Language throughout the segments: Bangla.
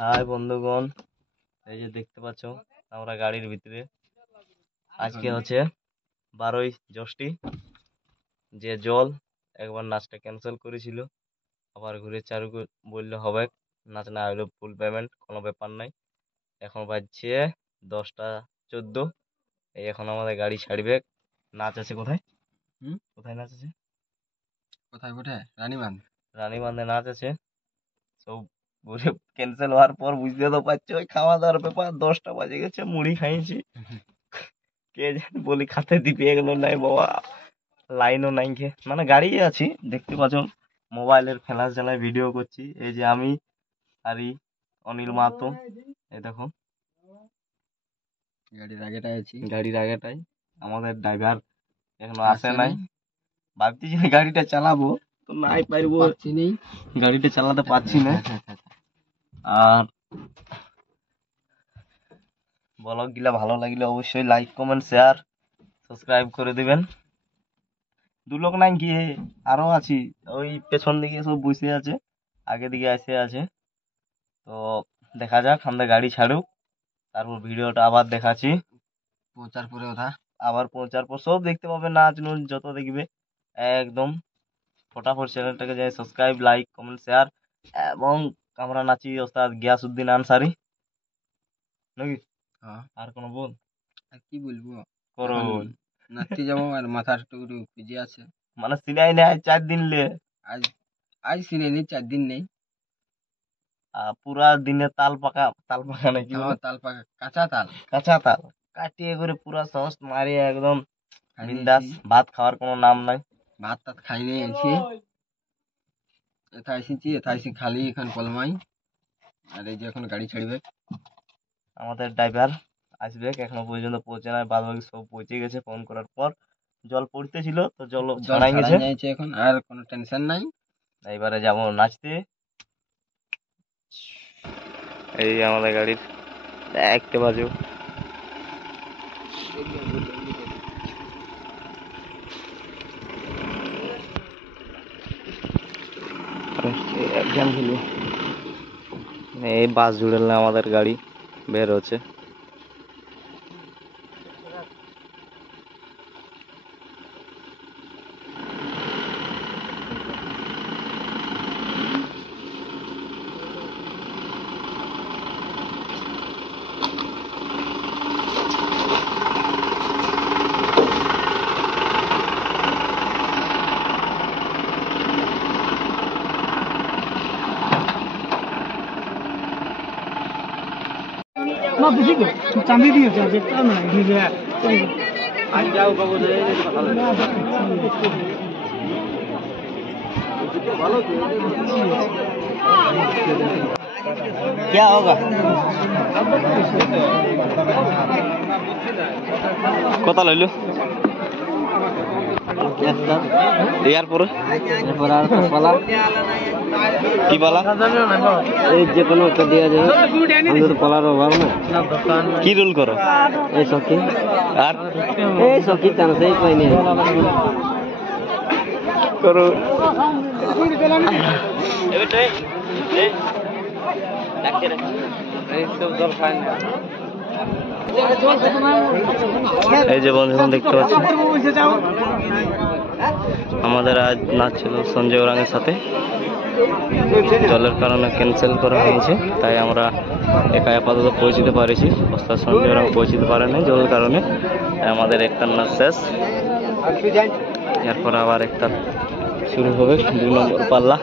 হাই বন্ধুগণ, এই যে দেখতে পাচ্ছ আমরা গাড়ির ভিতরে আজকে হচ্ছে 12ই জ্যৈষ্ঠী। যে জল একবার নাচটা ক্যান্সেল করেছিল, আবার ঘুরে চালু বললে হবে। নাচ না হলে ফুল পেমেন্ট, কোনো ব্যাপার নাই। এখন বাজছে 10টা 14। এই এখন আমাদের গাড়ি ছাড়বে। নাচ আছে কোথায়? কোথায় নাচ আছে? কোথায় রানীবান্ধে নাচ আছে। সব ঘুরে ক্যান্সেল হওয়ার পর বুঝতে তো পারছো ওই খাওয়া দাওয়ার ব্যাপার। 10টা বাজে গেছে, মুড়ি খাইছি। কে জানি বলি খাতে দিবি, এগুলো নাই বাবা। লাইনও নাই খে, মানে গাড়ি আছি দেখতে পাচ্ছ। মোবাইলের ফ্ল্যাশ জ্বালায় ভিডিও করছি। এই যে আমি আর অনিল মাহাতো, এই দেখো গাড়ির আগেটাই আমাদের ড্রাইভার এখনো আসে নাই। ভাবতেছি গাড়িটা চালাবো তো নাই পারবো, গাড়িটা চালাতে পারছি না। আর ব্লগ গুলা ভালো লাগলে অবশ্যই লাইক কমেন্ট শেয়ার সাবস্ক্রাইব করে দিবেন। দু লোক নাই গিয়ে আরো আছি, ওই পেছন দিকে সব বসে আছে, আগে দিকে এসে আছে। তো দেখা যাক, আমাদের গাড়ি ছাড়ুক, তারপর ভিডিওটা আবার দেখাচ্ছি। আবার পৌঁছার পর সব দেখতে পাবে, নাচ নুচ যত দেখবে একদম। ফটাফট চ্যানেলটাকে যাই সাবস্ক্রাইব লাইক কমেন্ট শেয়ার। এবং আমরা নাচি ওস্তাদ গিয়াসউদ্দিন আনসারি নাকি? আর কোনো বল, কি বলবো, করো নাচতে যাবো আর মাথার একটু ভিজে আছে। মানে সিনাই নেই 4 দিন লে, আজ সিনে নেই, 4 দিন নেই। পুরা দিনে তাল পাকা নাকি? তাল পাকা, কাঁচা তাল কাটিয়ে করে পুরা সস মারিয়ে একদম বিন্দাস। ভাত খাওয়ার কোনো নাম নাই। ভাত টাত খাই নেই, এথা এসেছি খালি এখন কলমাই। আর এই যে এখন গাড়ি ছাড়বে, আমাদের ড্রাইভার আসবে, এখনো পর্যন্ত পৌঁছে নাই। বাদ বাকি সব পৌঁছে গেছে। ফোন করার পর জল পড়তেছিল তো জল ছাড়াই গেছে এখন, আর কোনো টেনশন নাই। এবারে যাবো নাচতে। এই আমাদের গাড়ির দেখতে বাজু এই বাস জুড়ে আমাদের গাড়ি বের হচ্ছে। না বুঝি গো চাঁদি দিয়েছে যেটা না নিজে আজ যাও বাবু রে ভালো। क्या होगा? কত লইলো ইয়ার পরে কি পালা? এই যে কোনো একটা দেওয়া যাবে, আমাদের তো পালার অভাব না। কি রুল করো? এই সখী আর এই সখী চান্সই পাইনি করো। এই যে বন্ধুগণ দেখতে পাচ্ছেন, আমাদের আজ নাচ ছিল সঞ্জয় ওরাংয়ের সাথে। জলের কারণে ক্যান্সেল করা হয়েছে, তাই আমরা একা আপাতত পৌঁছতে পারিছি। ওস্তাদ সঞ্জয় ওরাং পৌঁছতে পারে নাই জলের কারণে। আমাদের একটা নাচ শেষ, এরপর আবার একটা শুরু হবে 2 নম্বর পাল্লা।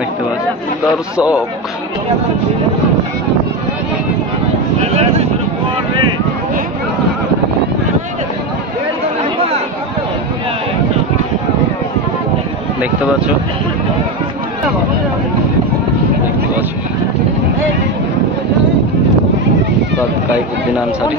দেখতে পাচ্ছেন দর্শক, দেখতে পাচ্ছ দেখতে পাচ্ছ ওস্তাদ কাইফুদ্দিন আনসারী।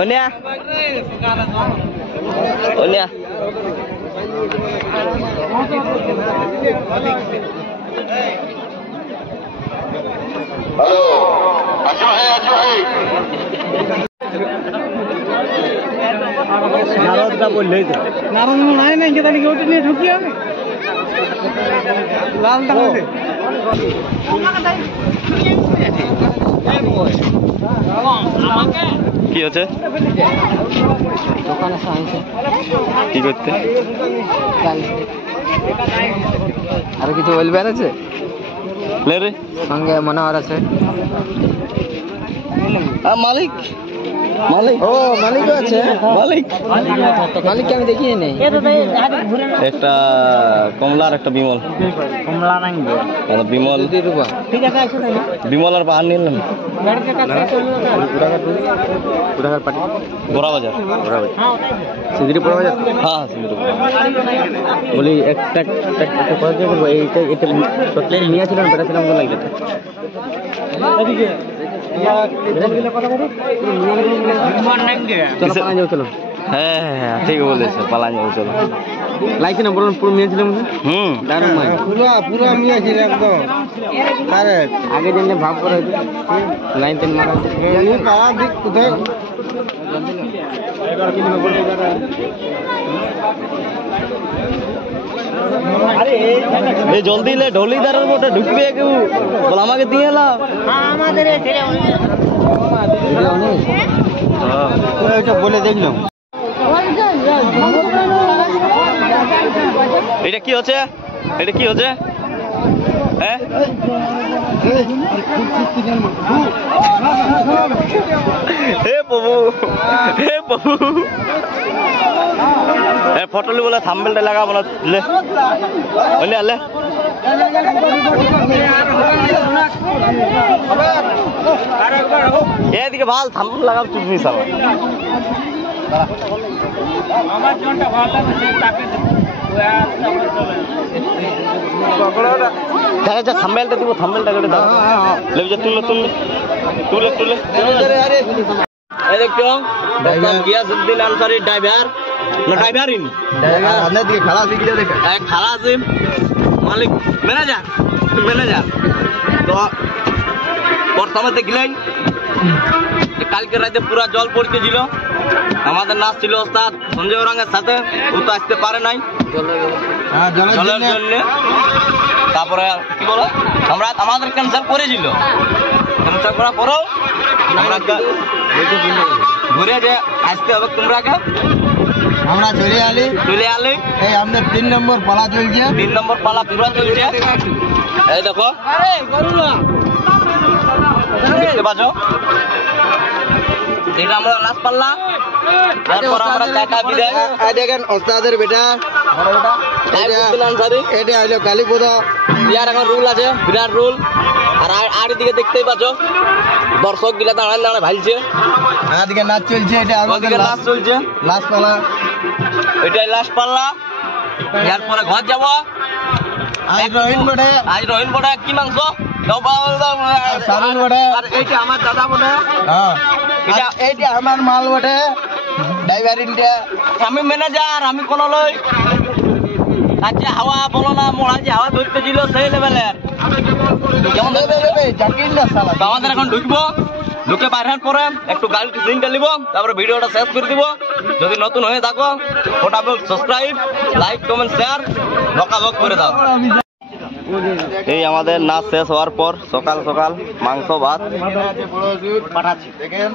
Onya. Onya. নারায়ণ নাই নাই কে তাহলে ওটা নিয়ে ঢুকি আমি লাল টাকা কি হচ্ছে? দোকানে সাইন্সে কি করতে? আর কিছু বলবার আছে লে রে সঙ্গে মনে হয় আছে মালিক মালিক ও মালিকও আছে মালিক মালিককে আমি দেখিয়ে নেই একটা কমলার একটা বিমল কমলা নাই বিমল 2 রুপা ঠিক আছে আসো না বিমল আর পাহাড় নিলাম গাড়িতে কাছে চলে কোথাকার পার্টি গোড়া বাজার সিগড়িপুর বাজার হ্যাঁ সিঙ্গুর বলি একটা কথা দিয়ে বলবো এইটা এটা সত্যি নিয়ে ছিলাম বেটা ছিলাম বলে লাগে এদিকে কথা বলো চলো পালা যাও চলো হ্যাঁ হ্যাঁ হ্যাঁ ঠিক বলেছে পালা যাবো চলো লাইছে না বলুন পুরো নিয়ে ছিলাম দারুণ মাই পুরো নিয়ে ছিল একদম কারেক্ট আগে জেনে ভাব করে লাইন টেন মারা এই পাওয়া দিক কোথায় এই জলদি লে ঢলিদারের মোটে ঢুকবে কেউ বল আমাকে দিয়ে এলাম আমাদের ছেলে এটা বলে দেখলাম এটা কি হচ্ছে? এটা কি হচ্ছে? হ্যাঁ হে প্রভু হে প্রভু ফটো লি বলে থাম্বনেলটা লাগাবো না লে ওলে আলে এদিকে ভাল থাম্বনেল লাগাব তুমি সাবা আমার জনটা ভালো লাগছে তাকে দেখা যা থাম্বনেলটা দিব থাম্বনেলটা করে দাও লেবে যা তুলে তুলে তুলে তুলে এই দেখো ডক্টর গিয়াসউদ্দিন আনসারী ড্রাইভার না ড্রাইভারই নি আপনার দিকে খালাস দিকে দেখা এক খালাসি মালিক ম্যানেজার ম্যানেজার তো প্রথমে দেখলেন যে কালকে রাতে পুরা জল পড়তেছিল আমাদের নাচ ছিল ওস্তাদ সঞ্জয় ওরাঙের সাথে ও তো আসতে পারে নাই জলের জন্য তারপরে কি বলো আমরা আমাদের ক্যান্সেল করেছিল ক্যান্সেল করার পরেও আমরা ঘুরে যে আসতে হবে তোমরাকে আমরা চলে আলি চলে আলে এই আমাদের 3 নম্বর পালা চলছে 3 নম্বর পালা পুরা চলছে এই দেখো দেখতে পাচ্ছ এটা আমরা লাস্ট পাল্লা তারপর আমরা কাকা বিদায় এই দেখেন ওস্তাদের বেটা কাইফুদ্দিন আনসারী এটা হলো কালীপূজা ইয়ার এখন রুল আছে বিরাট রুল আর দিকে দেখতেই পাচ্ছ দর্শক গিলা দাঁড়ায় দাঁড়ায় ভাইছে এদিকে নাচ চলছে এটা আমাদের ওদিকে নাচ চলছে লাস্ট পালা এটাই লাস্ট পাল্লা এরপরে ঘর যাব আজ রহিন বটে আজ রহিন বড়া কি মাংস সারুন বটে আর এইটা আমার দাদা বলে হ্যাঁ এইটা আমার মাল বটে ড্রাইভার ইন্ডিয়া আমি ম্যানেজার আমি কোন লই আজকে হাওয়া বলো না মোড়া যে হাওয়া ধরতেছিল সেই লেভেলের যেমন জাকির না সালা তো আমাদের এখন ঢুকবো ঢুকে বাইরের পরে একটু গাড়ি সিনটা নিব তারপরে ভিডিওটা শেষ করে দিব যদি নতুন হয়ে থাকো ফটাফট সাবস্ক্রাইব লাইক কমেন্ট শেয়ার বকাবক করে দাও এই আমাদের নাচ শেষ হওয়ার পর সকাল সকাল মাংস ভাত পাঠাচ্ছি দেখেন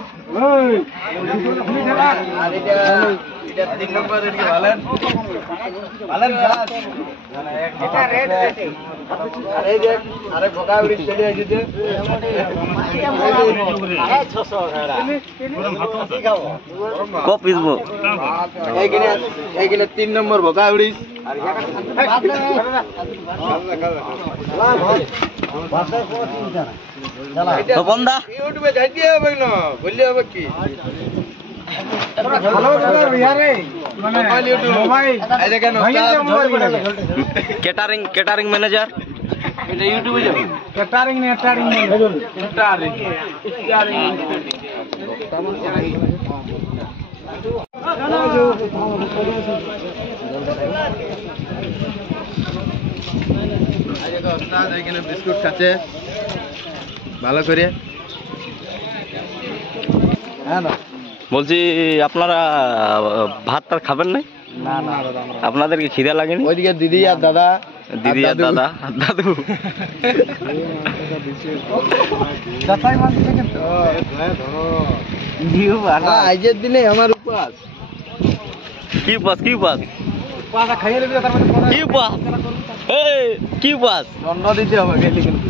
ক পিসবো এইখানে 3 নম্বর ভোকা উড়িস তপন দা ইউটিউবে যাইতে হবে না বললে হবে কি ভালো ভালো ইয়ারে মানে মোবাইল এই দেখেন ক্যাটারিং ম্যানেজার এটা ইউটিউবে যাবে ক্যাটারিং এখানে বিস্কুট খাচ্ছে ভালো করে বলছি আপনারা ভাত টাত খাবেন নাই? না না আপনাদের কি খিদে লাগেনি? ওইদিকে দিদি আর দাদা দিদি আর দাদা আর দাদু যাচাই মাল থেকে আজকের দিনে আমার উপাস কি পাস পাতা খাইয়ে দিবি তার মানে কি পাস এই কি পাস দণ্ড দিতে হবে গেলে কিন্তু